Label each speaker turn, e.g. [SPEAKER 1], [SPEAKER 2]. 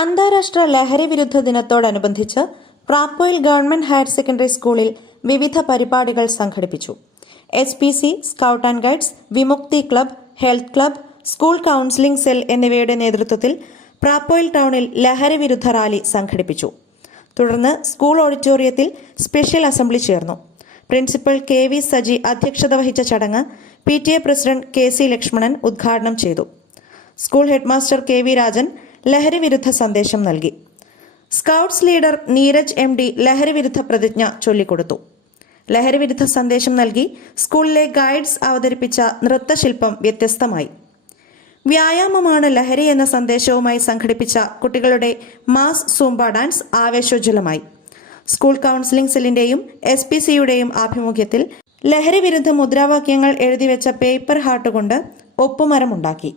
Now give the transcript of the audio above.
[SPEAKER 1] അന്താരാഷ്ട്ര ലഹരി വിരുദ്ധ ദിനത്തോടനുബന്ധിച്ച് പ്രാപ്പോയിൽ ഗവൺമെന്റ് ഹയർ സെക്കൻഡറി സ്കൂളിൽ വിവിധ പരിപാടികൾ സംഘടിപ്പിച്ചു. S P C scout and guides Vimukthi club health club school counselling cell എന്നിവയുടെ നേതൃത്വത്തിൽ പ്രാപ്പോയിൽ ടൗണിൽ ലഹരി വിരുദ്ധ റാലി സംഘടിപ്പിച്ചു. തുടർന്ന് സ്കൂൾ ഓഡിറ്റോറിയത്തിൽ സ്പെഷ്യൽ അസംബ്ലി ചേർന്നു. പ്രിൻസിപ്പൽ കെ വി സജി അധ്യക്ഷത വഹിച്ച ചടങ്ങ് P T A president K C Lakshmanan ഉദ്ഘാടനം ചെയ്തു. School headmaster K V Rajan ലഹരി വിരുദ്ധ സന്ദേശം നൽകി. Scouts leader Neeraj M D ലഹരി വിരുദ്ധ പ്രതിജ്ഞ ചൊല്ലിക്കൊടുത്തു. ലഹരി വിരുദ്ധ സന്ദേശം നൽകി സ്കൂളിലെ ഗൈഡ്സ് അവതരിപ്പിച്ച നൃത്തശില്പം വ്യത്യസ്തമായി. വ്യായാമമാണ് ലഹരി എന്ന സന്ദേശവുമായി സംഘടിപ്പിച്ച കുട്ടികളുടെ മാസ് സൂംബ ഡാൻസ് ആവേശോജ്വലമായി. സ്കൂൾ കൌൺസിലിംഗ് സെല്ലിന്റെയും എസ് പി സിയുടെയും ആഭിമുഖ്യത്തിൽ ലഹരി വിരുദ്ധ മുദ്രാവാക്യങ്ങൾ എഴുതിവെച്ച പേപ്പർ ഹാർട്ട് കൊണ്ട് ഒപ്പുമരമുണ്ടാക്കി.